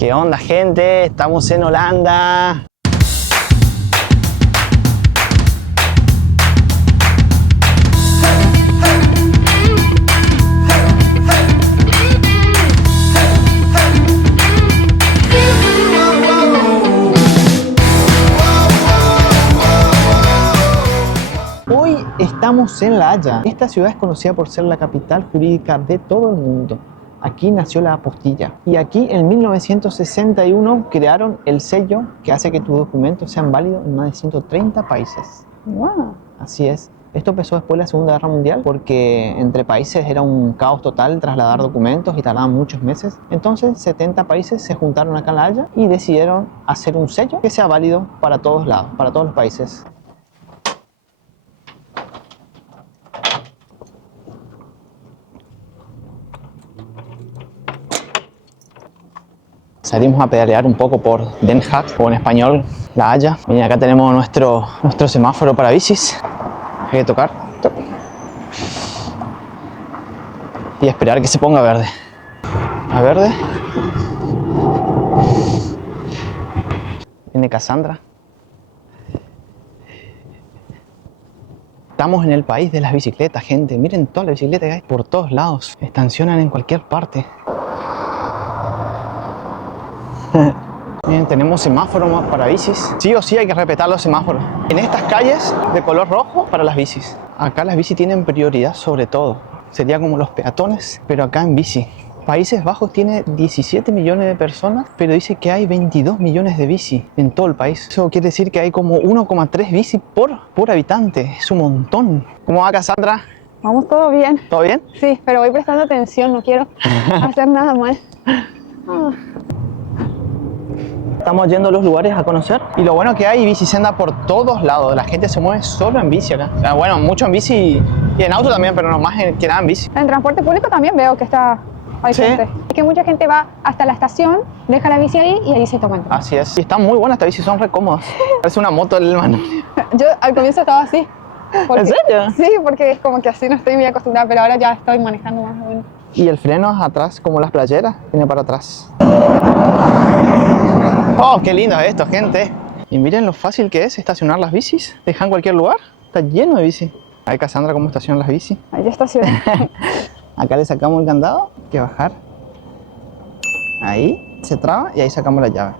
¿Qué onda, gente? Estamos en Holanda. Hoy estamos en La Haya. Esta ciudad es conocida por ser la capital jurídica de todo el mundo. Aquí nació la apostilla y aquí en 1961 crearon el sello que hace que tus documentos sean válidos en más de 130 países. Wow. Así es. Esto empezó después de la Segunda Guerra Mundial porque entre países era un caos total trasladar documentos y tardaban muchos meses. Entonces 70 países se juntaron acá en La Haya y decidieron hacer un sello que sea válido para todos lados, para todos los países. Salimos a pedalear un poco por Den Haag, o en español, La Haya. Miren, acá tenemos nuestro semáforo para bicis. Hay que tocar. Y esperar que se ponga verde. A verde. Viene Cassandra. Estamos en el país de las bicicletas, gente. Miren todas las bicicletas que hay por todos lados. Estacionan en cualquier parte. Bien, tenemos semáforos para bicis. Sí o sí hay que respetar los semáforos. En estas calles de color rojo para las bicis. Acá las bicis tienen prioridad sobre todo. Sería como los peatones, pero acá en bici. Países Bajos tiene 17 millones de personas, pero dice que hay 22 millones de bici en todo el país. Eso quiere decir que hay como 1,3 bici por habitante. Es un montón. ¿Cómo va, Cassandra? Vamos todo bien. ¿Todo bien? Sí, pero voy prestando atención, no quiero hacer nada mal. Estamos yendo a los lugares a conocer y lo bueno que hay bicisenda por todos lados. La gente se mueve solo en bici acá. O sea, bueno, mucho en bici y en auto también, pero no más que nada en bici. En transporte público también veo que hay Sí. gente. Es que mucha gente va hasta la estación, deja la bici ahí y ahí se toma el tren. Así es. Y están muy buenas estas bicis, son re cómodas. Parece una moto del mano. Yo al comienzo estaba así. ¿En serio? Sí, porque es como que así no estoy muy acostumbrada, pero ahora ya estoy manejando más o menos. Y el freno es atrás, como las playeras, viene para atrás. ¡Oh, qué lindo es esto, gente! Y miren lo fácil que es estacionar las bicis. Dejan en cualquier lugar. Está lleno de bici. Ahí Cassandra cómo estacionan las bicis. Ahí ya estacioné. Acá le sacamos el candado, hay que bajar. Ahí se traba y ahí sacamos la llave.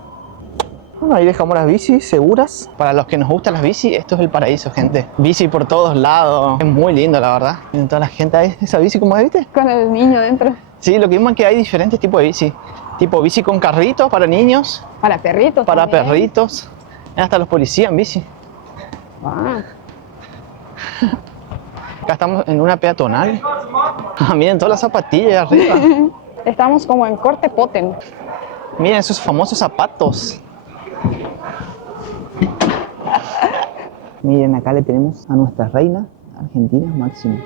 Bueno, ahí dejamos las bicis seguras. Para los que nos gustan las bicis, esto es el paraíso, gente. Bici por todos lados. Es muy lindo, la verdad. Miren toda la gente ahí. ¿Esa bici cómo es, viste? Con el niño dentro. Sí, lo que vimos es que hay diferentes tipos de bici. Tipo bici con carritos para niños. Para perritos Para también. perritos. Hasta los policías en bici. Wow. Acá estamos en una peatonal. Ah, miren todas las zapatillas arriba. Estamos como en Corte Potten. Miren esos famosos zapatos. Miren, acá le tenemos a nuestra reina argentina Máxima.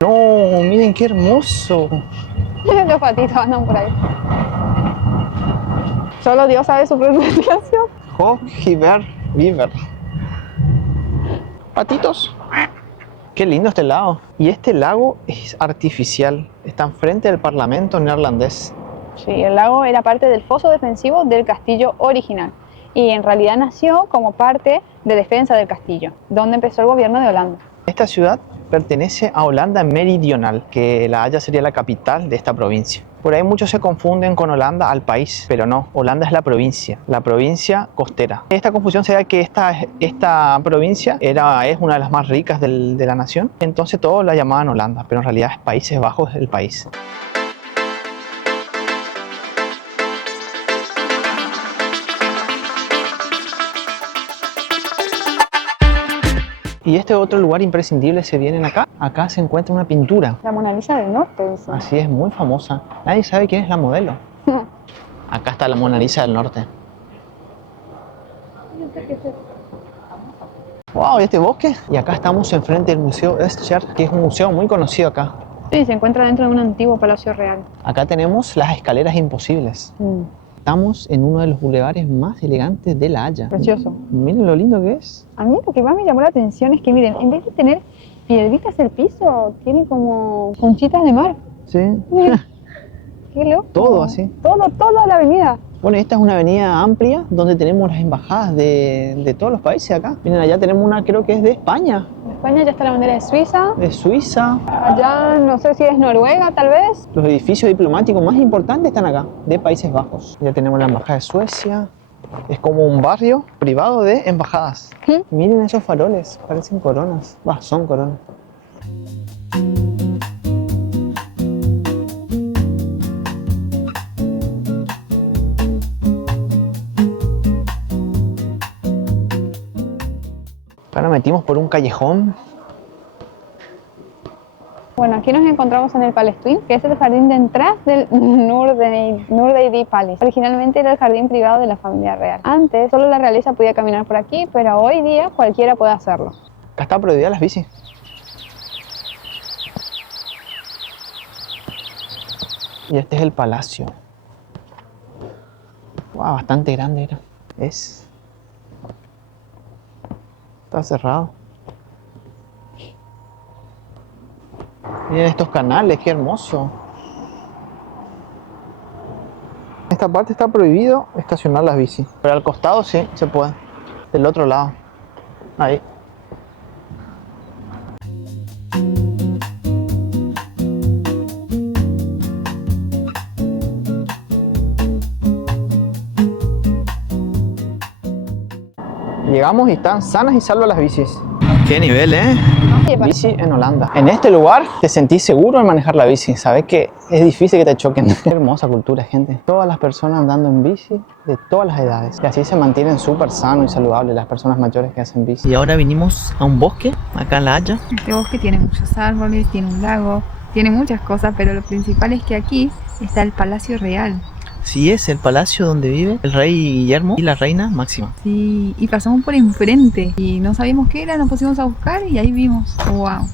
No, miren qué hermoso. Los patitos andan por ahí. Solo Dios sabe su pronunciación. Beaver. Patitos. Qué lindo este lago. Y este lago es artificial. Está enfrente del Parlamento neerlandés. Sí, el lago era parte del foso defensivo del castillo original. Y en realidad nació como parte de defensa del castillo, donde empezó el gobierno de Holanda. Esta ciudad pertenece a Holanda Meridional, que La Haya sería la capital de esta provincia. Por ahí muchos se confunden con Holanda al país, pero no, Holanda es la provincia costera. Esta confusión se da que esta provincia es una de las más ricas de la nación, entonces todos la llamaban Holanda, pero en realidad es Países Bajos el país. Y este otro lugar imprescindible se vienen acá. Acá se encuentra una pintura. La Mona Lisa del Norte, dice. Así es, muy famosa. Nadie sabe quién es la modelo. Acá está la Mona Lisa del Norte. Wow, ¿y este bosque? Y acá estamos enfrente del Museo Escher, que es un museo muy conocido acá. Sí, se encuentra dentro de un antiguo palacio real. Acá tenemos las escaleras imposibles. Estamos en uno de los bulevares más elegantes de La Haya. Precioso. Miren lo lindo que es. A mí lo que más me llamó la atención es que, miren, en vez de tener piedritas el piso, tiene como conchitas de mar. Sí. Miren, qué loco. Todo así. Toda la avenida. Bueno, esta es una avenida amplia donde tenemos las embajadas de todos los países acá. Miren, allá tenemos una, creo que es de España, En España ya está la bandera de Suiza. de Suiza. Allá no sé si es Noruega, tal vez. Los edificios diplomáticos más importantes están acá, de Países Bajos. Ya tenemos la embajada de Suecia. Es como un barrio privado de embajadas. Miren esos faroles, parecen coronas. Bah, son coronas. Ahora metimos por un callejón. Bueno, aquí nos encontramos en el Palace Twin, que es el jardín de entrada del Noordeidi Palace. Originalmente era el jardín privado de la familia real. Antes solo la realeza podía caminar por aquí, pero hoy día cualquiera puede hacerlo. Acá está prohibida las bicis. Y este es el palacio. Wow, bastante grande era. Está cerrado. Miren estos canales, qué hermoso. En esta parte está prohibido estacionar las bicis, pero al costado sí, se puede. Del otro lado. Ahí. Llegamos y están sanas y salvas las bicis. Qué nivel, ¿eh? Bici en Holanda. En este lugar te sentís seguro al manejar la bici. Sabes que es difícil que te choquen. Qué hermosa cultura, gente. Todas las personas andando en bici de todas las edades. Y así se mantienen súper sanos y saludables las personas mayores que hacen bici. Y ahora vinimos a un bosque, acá en La Haya. Este bosque tiene muchos árboles, tiene un lago, tiene muchas cosas, pero lo principal es que aquí está el Palacio Real. Sí, es el palacio donde vive el rey Guillermo y la reina Máxima. Sí, y pasamos por enfrente y no sabíamos qué era, nos pusimos a buscar y ahí vimos. ¡Wow!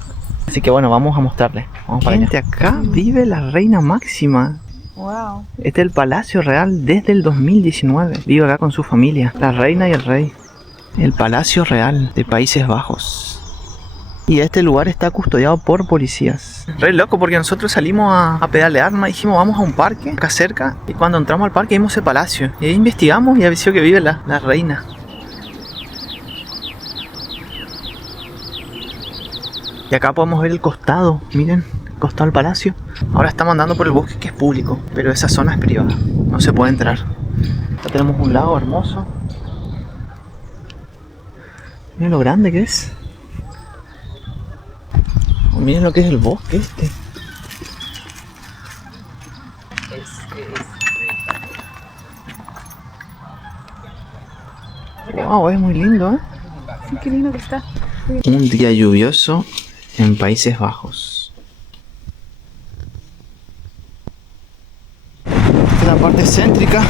Así que bueno, vamos a mostrarle. Vamos para allá. Acá vive la reina Máxima. ¡Wow! Este es el Palacio Real desde el 2019. Vive acá con su familia, la reina y el rey. El Palacio Real de Países Bajos. Y este lugar está custodiado por policías. Re loco porque nosotros salimos a pedalear, y dijimos vamos a un parque acá cerca. Y cuando entramos al parque vimos ese palacio. Y ahí investigamos y avisó que vive la reina. Y acá podemos ver el costado, miren, el costado del palacio. Ahora estamos andando por el bosque que es público, pero esa zona es privada, no se puede entrar. Acá tenemos un lago hermoso. Miren lo grande que es. Miren lo que es el bosque este. Wow, es muy lindo, ¿eh? Sí, qué lindo que está. Un día lluvioso en Países Bajos. Esta es la parte céntrica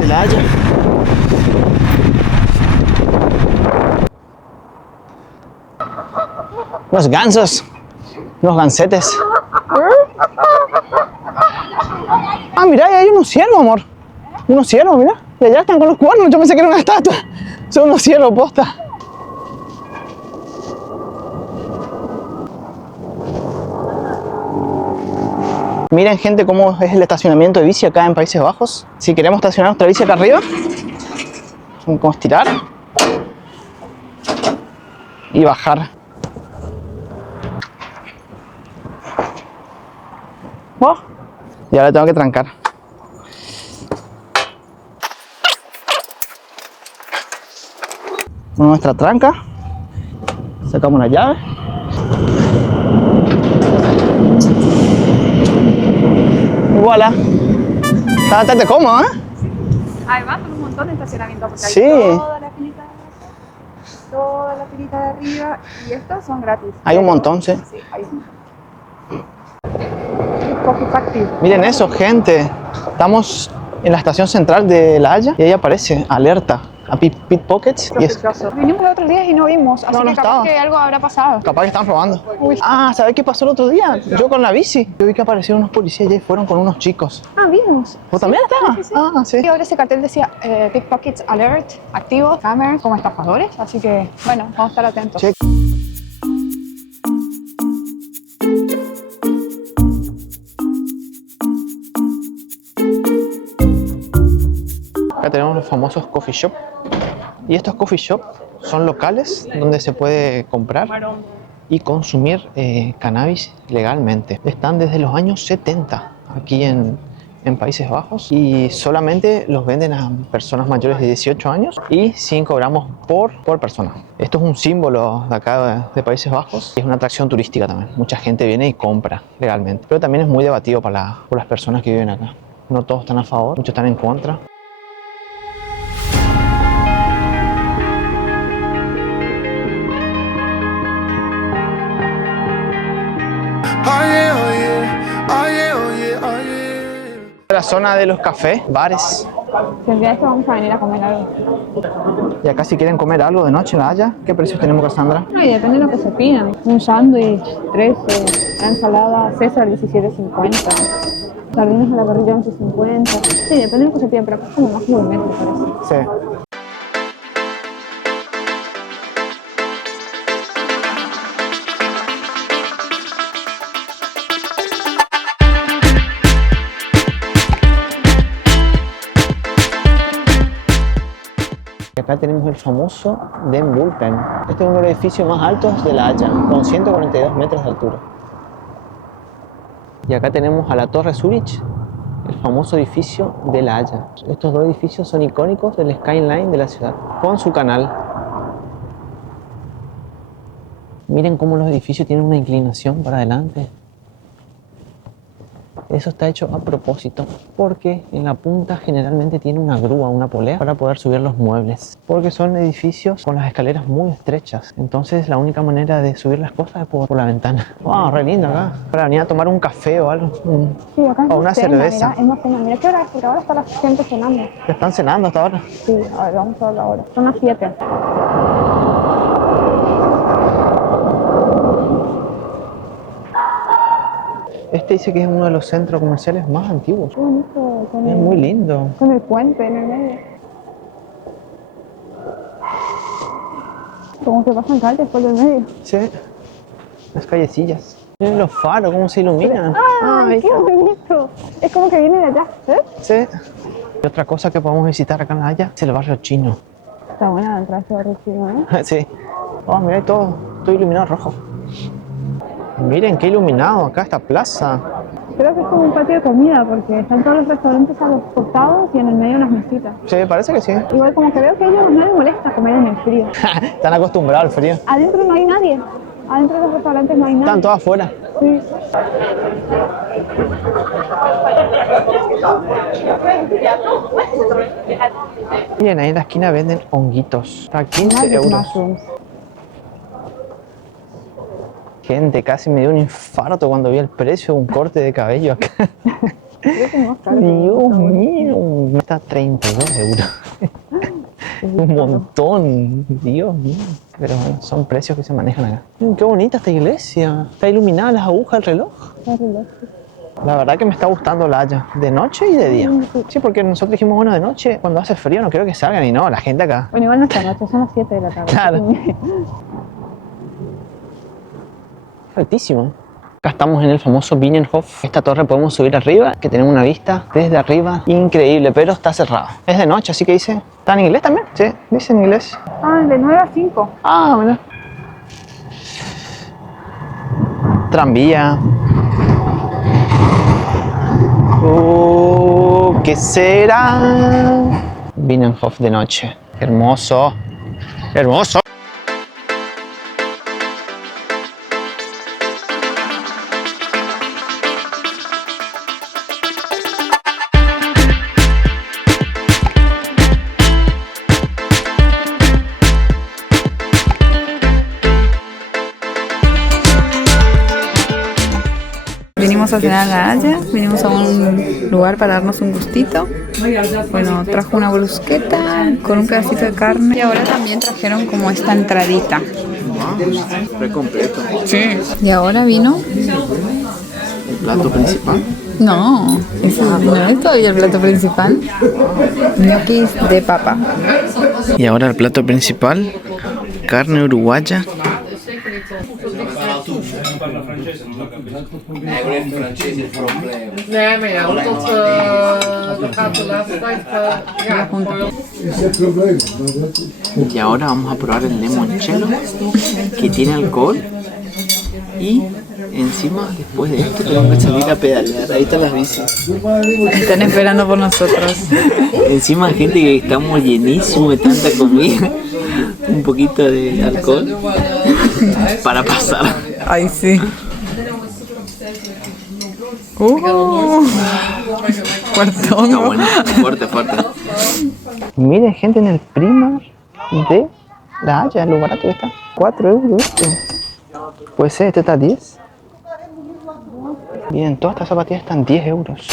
de La Haya. Los gansos, los gansetes. Ah, mira, ahí hay unos ciervos, amor. Unos ciervos, mira. Y allá están con los cuernos. Yo pensé que era una estatua. Son unos ciervos, posta. Miren, gente, cómo es el estacionamiento de bici acá en Países Bajos. Si queremos estacionar nuestra bici acá arriba, como estirar y bajar. Oh, y ahora tengo que trancar. Nuestra tranca. Sacamos la llave. Y voilà. Está bastante cómodo, ¿eh? Ahí va, son un montón de estacionamientos. Porque Sí. hay toda la filita de arriba y estos son gratis. Hay un montón, sí. Sí, hay un montón. Miren eso, gente. Estamos en la estación central de La Haya y ahí aparece alerta a pickpockets. Y es, Vinimos los otros días y no vimos, así No, no que capaz estaba. que algo habrá pasado. capaz que están robando. Uy. Ah, ¿sabes qué pasó el otro día? Yo con la bici. Yo vi que aparecieron unos policías y ahí fueron con unos chicos. Ah, vimos. ¿Vos también estabas? Sí, sí. Ah, sí. Y ahora ese cartel decía pickpockets alert, activo, scammers como estafadores, así que bueno, vamos a estar atentos. Check. Acá tenemos los famosos coffee shop. Y estos coffee shop son locales donde se puede comprar y consumir cannabis legalmente. Están desde los años 70 aquí en Países Bajos y solamente los venden a personas mayores de 18 años y 5 gramos por persona. Esto es un símbolo de acá de Países Bajos y es una atracción turística también. Mucha gente viene y compra legalmente, pero también es muy debatido por las personas que viven acá. No todos están a favor, muchos están en contra. La zona de los cafés, bares. El día de esto vamos a venir a comer algo. Y acá si quieren comer algo de noche en La Haya, ¿qué precios tenemos, Cassandra? No, y depende de lo que se pidan. Un sándwich, 13, la ensalada César 17.50, sardinas a la parrilla 11.50. Sí, depende de lo que se pidan, pero acá es como más gourmet, me parece. Sí. Acá tenemos el famoso Den Bullpen. Este es uno de los edificios más altos de La Haya, con 142 metros de altura. Y acá tenemos a la Torre Zurich, el famoso edificio de La Haya. Estos dos edificios son icónicos del skyline de la ciudad, con su canal. Miren cómo los edificios tienen una inclinación para adelante. Eso está hecho a propósito, porque en la punta generalmente tiene una grúa, una polea, para poder subir los muebles. Porque son edificios con las escaleras muy estrechas. Entonces la única manera de subir las cosas es por la ventana. ¡Wow! Re lindo acá. Para venir a tomar un café o algo. Sí, acá es O una más cena, cerveza. Mira, es más cena. Mira qué hora es, porque ahora está la gente cenando. ¿Ya están cenando hasta ahora? Sí, a ver, vamos a ver la hora. Son las 7. Este dice que es uno de los centros comerciales más antiguos. Qué bonito. Es muy lindo. Con el puente en el medio. Como que pasan calles por el medio. Sí. Las callecillas. Miren los faros, cómo se iluminan. ¡Ay, qué bonito! Es como que viene de allá, ¿ves? Sí. Y otra cosa que podemos visitar acá en La Haya es el barrio chino. Está buena la entrada a este barrio chino, ¿eh? Sí. Oh, mira, todo iluminado rojo. Miren qué iluminado acá esta plaza. Creo que es como un patio de comida porque están todos los restaurantes a los costados y en el medio unas mesitas. Sí, parece que sí. Igual como que veo que a ellos no les molesta comer en el frío. Están acostumbrados al frío. Adentro no hay nadie. Adentro de los restaurantes no hay nadie. Están todos afuera. Sí. Miren, ahí en la esquina venden honguitos. A 15 Magic euros. mushrooms. Gente, casi me dio un infarto cuando vi el precio de un corte de cabello acá. Creo que no está Dios mío, está 32 euros. Un montón, Dios mío. Pero bueno, son precios que se manejan acá. Miren, qué bonita esta iglesia. Está iluminada las agujas del reloj. La verdad que me está gustando La Haya, de noche y de día. Sí, porque nosotros dijimos, bueno, de noche, cuando hace frío, no quiero que salgan. Y no, la gente acá. Bueno, igual no está noche, son las 7 de la tarde. Claro. Altísimo. Acá estamos en el famoso Binnenhof. Esta torre podemos subir arriba, que tenemos una vista desde arriba increíble, pero está cerrado. Es de noche, así que dice... ¿Está en inglés también? Sí, dice en inglés. Ah, de 9 a 5. Ah, mira. Tranvía. ¿Qué será? Binnenhof de noche. Hermoso. Hermoso. Vinimos a cenar a La Haya, vinimos a un lugar para darnos un gustito. Bueno, trajo una brusqueta con un pedacito de carne y ahora también trajeron como esta entradita. Re completo. Sí. Y ahora vino... ¿El plato principal? No, no es todavía el plato principal. Ñoquis de papa. Y ahora el plato principal, carne uruguaya. Y ahora vamos a probar el limoncello, que tiene alcohol. Y encima, después de esto, tenemos que salir a pedalear. Ahí están las bicis. Están esperando por nosotros. Encima, gente que estamos llenísimos de tanta comida. Un poquito de alcohol para pasar. Ay, sí. Fuertón. Está bueno, fuerte, fuerte. Miren, gente, en el Primark de La Haya, lo barato que está. 4 euros esto. Puede ser, este está a 10. Miren, todas estas zapatillas están 10 euros.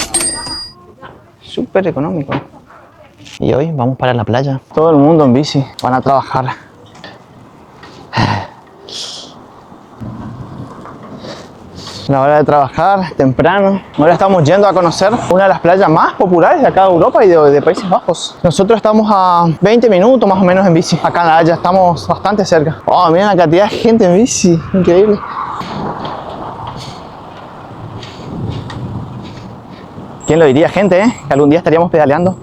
Súper económico. Y hoy vamos para la playa. Todo el mundo en bici, van a trabajar. La hora de trabajar, temprano. Ahora estamos yendo a conocer una de las playas más populares de acá de Europa y de Países Bajos. Nosotros estamos a 20 minutos más o menos en bici. Acá en La Haya estamos bastante cerca. Oh, miren la cantidad de gente en bici, increíble. ¿Quién lo diría, gente, que algún día estaríamos pedaleando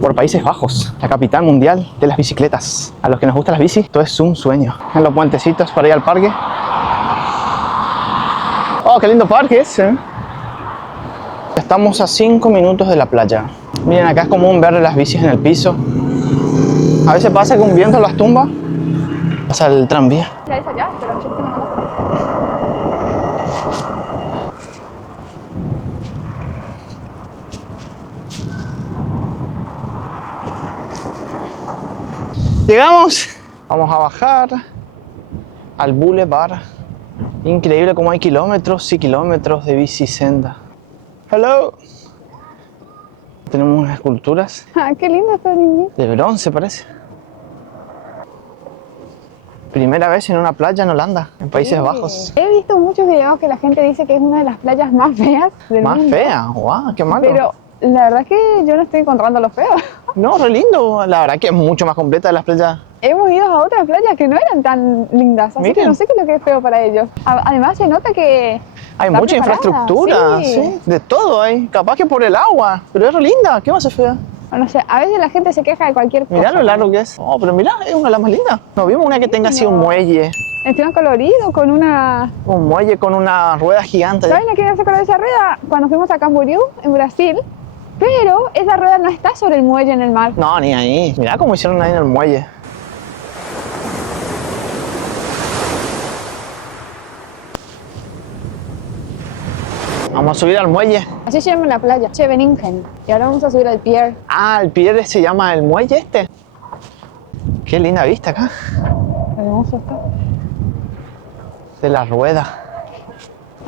por Países Bajos, la capital mundial de las bicicletas? A los que nos gustan las bicis, todo es un sueño. En los puentecitos para ir al parque. Oh, qué lindo parque ese. Estamos a 5 minutos de la playa. Miren, acá es común ver las bicis en el piso. A veces pasa que un viento las tumba. Pasa el tranvía. Ya es allá, pero yo no conozco. Llegamos. Vamos a bajar al Boulevard. Increíble cómo hay kilómetros y kilómetros de bicisenda. Hello. Tenemos unas esculturas Ah, qué lindo esta niñita. de bronce, parece. Primera vez en una playa en Holanda, en Países Bajos. He visto muchos videos que la gente dice que es una de las playas más feas del Más mundo. fea, guau, qué malo. Pero la verdad es que yo no estoy encontrando lo feo. No, re lindo. La verdad que es mucho más completa de las playas. Hemos ido a otras playas que no eran tan lindas, así que Miren. no sé qué es lo que es feo para ellos. Además se nota que Hay está mucha preparada, infraestructura, sí. sí, de todo hay. Capaz que por el agua, pero es re linda. ¿Qué va a ser fea? No sé, a veces la gente se queja de cualquier cosa. Mirá lo largo que es. Oh, pero mirá, es una de las más lindas. No vimos una que tenga así un muelle. Encima colorido, con una... Un muelle con una rueda gigante. ¿Saben a qué se acordó esa rueda? Cuando fuimos a Camboriú, en Brasil. Pero esa rueda no está sobre el muelle en el mar. No, ni ahí. Mirá cómo hicieron ahí en el muelle. Vamos a subir al muelle. Así se llama la playa, Scheveningen. Y ahora vamos a subir al pier. Ah, el pier se llama el muelle este. Qué linda vista acá. Hermoso está. De la rueda.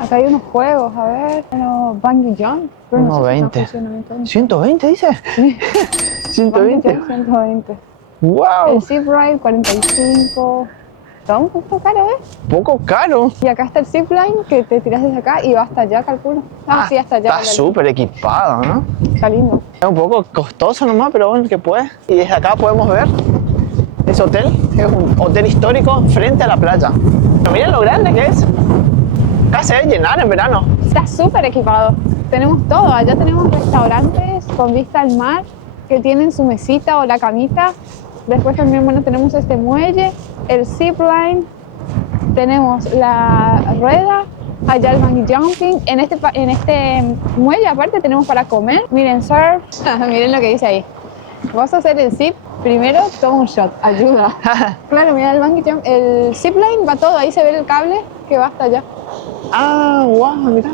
Acá hay unos juegos, a ver. Bungee jump. Pero no sé si 120. funciona bien todo. 120 dice. Sí. 120. Bungee jump, 120. Wow. El zip ride, 45. Está un poco caro, ¿eh? Poco caro. Y acá está el zipline, que te tiras desde acá y va hasta allá, calculo. Ah, sí, hasta allá. Está súper equipado, ¿no? Está lindo. Es un poco costoso nomás, pero bueno, que puede. Y desde acá podemos ver ese hotel. Es un hotel histórico frente a la playa. Pero miren lo grande que es. Acá se debe llenar en verano. Está súper equipado. Tenemos todo. Allá tenemos restaurantes con vista al mar que tienen su mesita o la camita. Después también, bueno, tenemos este muelle, el zipline, tenemos la rueda, allá el bungee jumping. En este muelle aparte tenemos para comer. Miren, surf. Miren lo que dice ahí. Vas a hacer el zip, primero toma un shot, ayuda. Claro, mira el bungee jump, el zipline va todo, ahí se ve el cable que va hasta allá. Ah, guau, mira.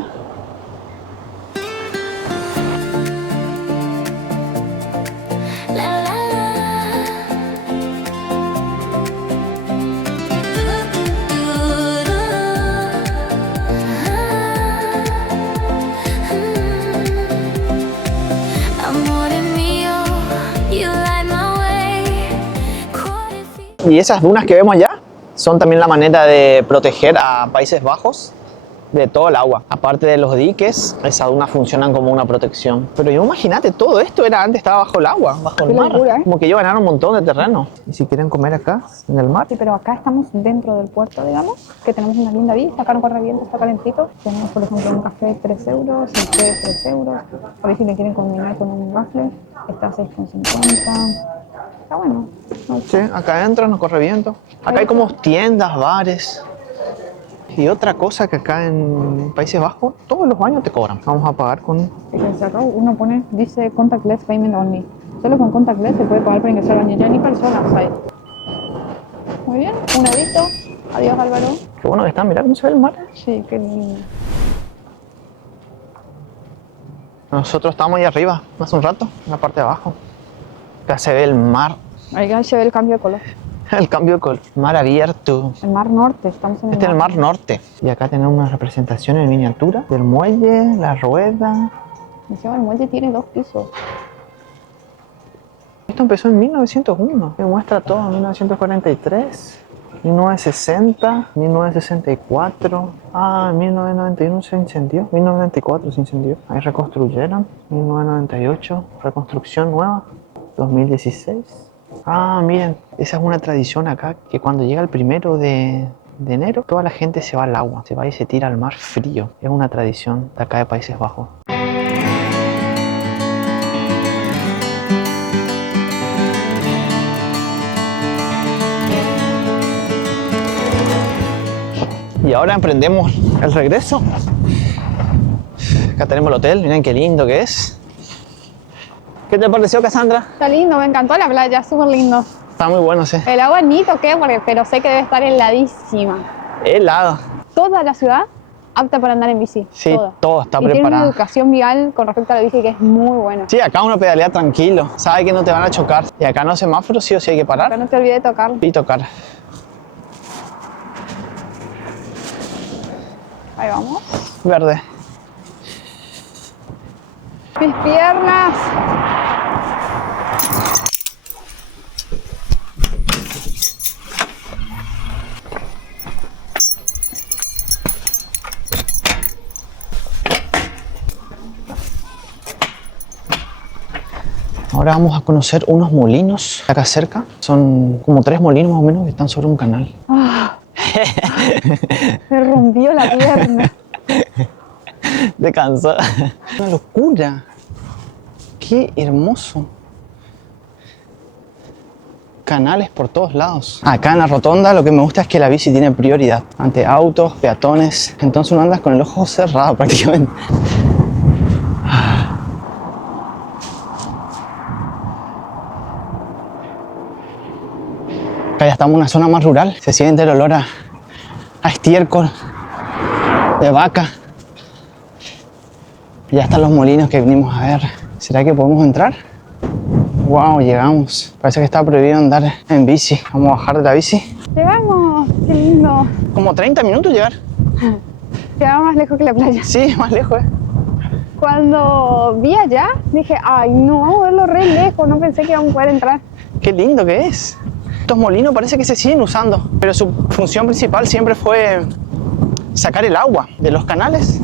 Y esas dunas que vemos allá son también la manera de proteger a Países Bajos de todo el agua. Aparte de los diques, esas dunas funcionan como una protección. Pero imagínate, todo esto antes estaba bajo el agua, bajo el Qué mar. locura, ¿eh? Como que ellos ganaron un montón de terreno. Y si quieren comer acá, en el mar. Sí, pero acá estamos dentro del puerto, digamos, que tenemos una linda vista, acá no corre viento, está calentito. Tenemos, por ejemplo, un café 3 euros, el té 3 euros. Por ahí si le quieren combinar con un waffle, está a 6,50. Está bueno. Sí, acá adentro no corre viento. Acá hay como tiendas, bares. Y otra cosa que acá en Países Bajos, todos los baños te cobran. Vamos a pagar con... Fíjense, acá uno pone, dice contactless payment only. Solo con contactless se puede pagar para ingresar al baño, ya ni personas hay. Muy bien, un eurito. Adiós, Álvaro. Qué bueno que está, mirá cómo se ve el mar. Sí, qué lindo. Nosotros estamos ahí arriba, hace un rato, en la parte de abajo. Acá se ve el mar, Ahí se ve el cambio de color. el cambio de color, mar abierto. El mar norte, estamos en el Este es el mar norte. Y acá tenemos una representación en miniatura del muelle, la rueda. Encima el muelle tiene 2 pisos. Esto empezó en 1901, que muestra todo, 1943, 1960, 1964, en 1991 se incendió, 1994 se incendió, ahí reconstruyeron, 1998, reconstrucción nueva, 2016. Miren, esa es una tradición acá, que cuando llega el 1 de enero, toda la gente se va al agua, se va y se tira al mar frío. Es una tradición de acá de Países Bajos. Y ahora emprendemos el regreso. Acá tenemos el hotel, miren qué lindo que es. ¿Qué te pareció, Cassandra? Está lindo, me encantó la playa, súper lindo. Está muy bueno, sí. El agua ni toqué, pero sé que debe estar heladísima. Helado. Toda la ciudad apta para andar en bici. Sí, toda. todo está Y tiene una preparado. educación vial con respecto a la bici que es muy buena. Sí, acá uno pedalea tranquilo, sabe que no te van a chocar. Y acá no semáforos, sí o sí hay que Pero parar no te olvides de tocar. y tocar. Ahí vamos. Verde. Mis piernas. Ahora vamos a conocer unos molinos acá cerca. Son como 3 molinos más o menos que están sobre un canal. Me rompió la pierna. Te cansó. Una locura. Qué hermoso. Canales por todos lados. Acá en la rotonda lo que me gusta es que la bici tiene prioridad ante autos, peatones. Entonces uno anda con el ojo cerrado prácticamente. Acá ya estamos en una zona más rural. Se siente el olor a estiércol de vaca. Ya están los molinos que vinimos a ver. ¿Será que podemos entrar? Wow, llegamos. Parece que está prohibido andar en bici. Vamos a bajar de la bici. Llegamos, qué lindo. Como 30 minutos llegar. Quedaba más lejos que la playa. Sí, más lejos, Cuando vi allá, dije, ay, no, vamos a verlo re lejos. No pensé que íbamos a poder entrar. Qué lindo que es. Estos molinos parece que se siguen usando, pero su función principal siempre fue sacar el agua de los canales.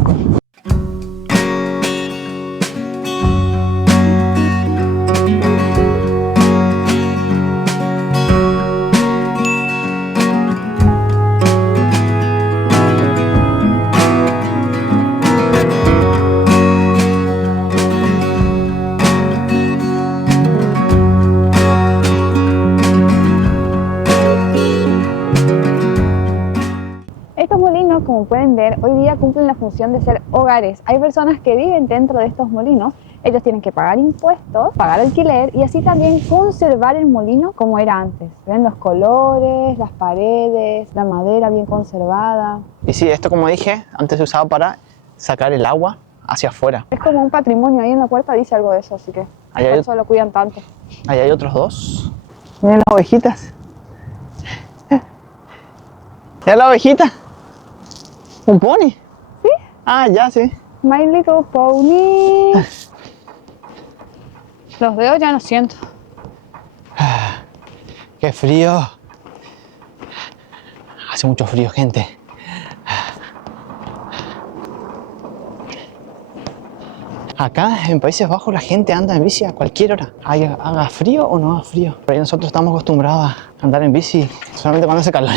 Estos molinos, como pueden ver, hoy día cumplen la función de ser hogares. Hay personas que viven dentro de estos molinos. Ellos tienen que pagar impuestos, pagar alquiler y así también conservar el molino como era antes. Ven los colores, las paredes, la madera bien conservada. Y sí, esto como dije, antes se usaba para sacar el agua hacia afuera. Es como un patrimonio, ahí en la puerta dice algo de eso, así que Ahí por hay- eso lo cuidan tanto. Ahí hay otros 2. Miren las ovejitas. ¿Ya la ovejita? ¿Un pony? ¿Sí? Ya, sí. My Little Pony. Los dedos ya no siento. ¡Qué frío! Hace mucho frío, gente. Acá en Países Bajos la gente anda en bici a cualquier hora, haga frío o no haga frío. Pero ahí nosotros estamos acostumbrados a andar en bici solamente cuando hace calor.